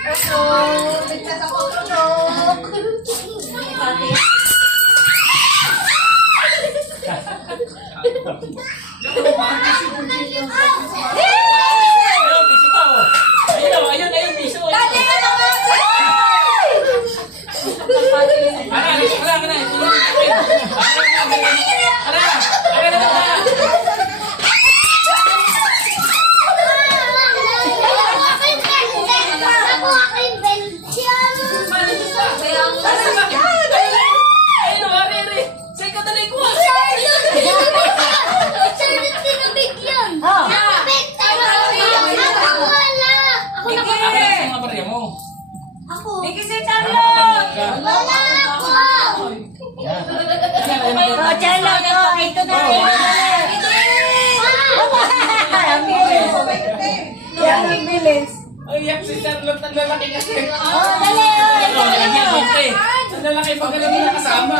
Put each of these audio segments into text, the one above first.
Tulog! Bigtas ako tulog! Ayun, piso. Ito na yan ang bilis. Ay, yak si Charlotte, ang lalaki kasi. Dali. Ang lalaki pag galing na kasama.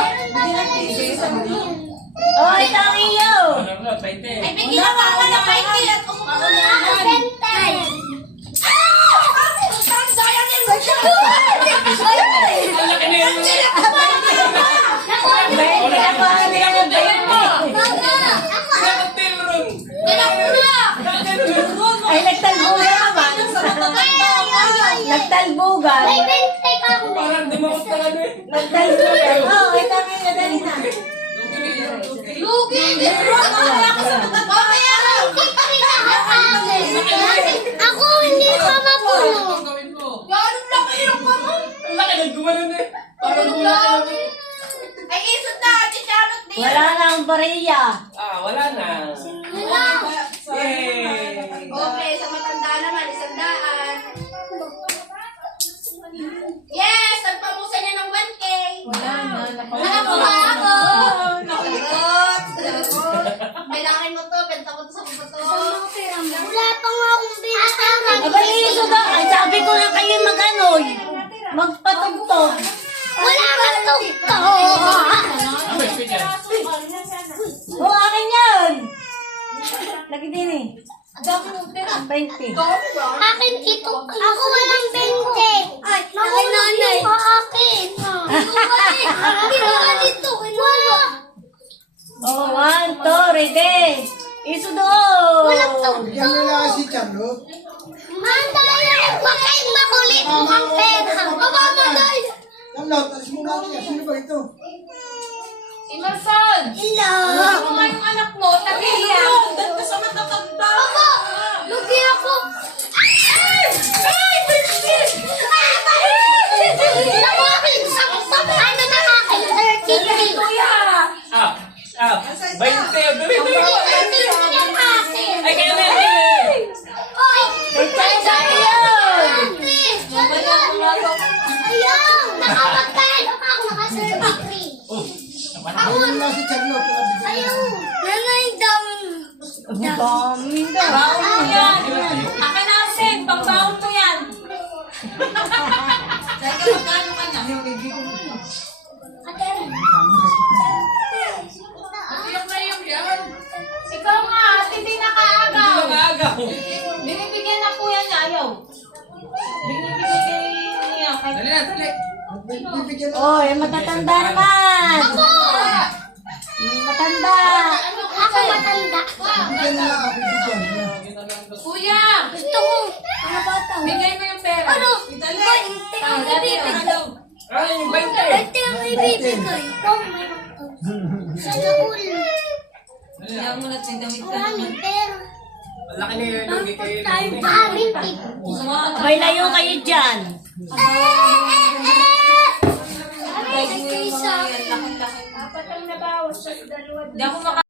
Ito ang iyo. Ay, Bigyan pa ako ng 20 at umuha ng 20. ang laki na yun. Ay, nagtalbugan naman. Nagtalbugan. Parang dumamot ka ano eh. Nagtalbugan. Ito ang iyo. Dali na. Lugi! Ako hindi pa mapuno. Ganun laki yung kamo. Ang laki na gumanon eh. Parang gumanon. Ay, isot na. Chicharot din. Wala na ang bariya. Wala na. Yay! Okay, sa matanda naman, 100. Yes! Nagpamusa niya ng 1K. Wala na. Nakakuha ako. Nakulot. Kailangan mo to. Benta ko to sa kubo to. Wala pa nga akong binastaran. Abaliso ba? Ay, sabi ko na kayo mag-anoy. Magpatugtog. Wala kang tugtog. May speaker. O, akin yan. Lagi din eh. 20. Akin ito. Ako walang 20. Ay, nanay. Akin. Kinuha dito. Wala. O, 1, 2, ready. Iso doon. Walang tugtog. Bigyan mo lang si Charlotte. Mandaya, bakit makulit mo ang pera? Baba, Manday. Charlotte, alis mo natin yan. Sino ba ito? Imerson! Hello. Ako nga yung anak mo, tagiya. Doon ka sa matatanda. Baba, lugi ako. Naku, akin sa ano na akin? 33. Kuya! 20. Yung akin. Ay, kaya na yun. Ayaw! Nakapagtalo pa ako, naka-33. Bigyan mo lang si Charlotte. Ayaw! Nanay, dami. Dami na. Baon mo yan. Akin na asin, pangbaon mo yan. Teka, magkano ka na? Iyak na iyak yan. Ikaw nga, hindi nakaagaw. Mag-aagaw. Binibigyan na po yan niya, ayaw. Binibigyan niya. Dali na, dali. Bibigyan O, yung matatanda naman. Ako! Matanda. Ako matanda. Bigyan na lang ako. Bigyan. Kuya! Gusto ko. Mga bata. Bigay mo yung pera. Ano? Idali. Bante ang ibibigay. Ay, yung 20. Bante ang ibibigay. Sa nakul. Kaya mo na sa damit ka. Maraming pera. Malaki na yun. Hindi kayo. Maraming tip. Abay layo kayo dyan. Ah!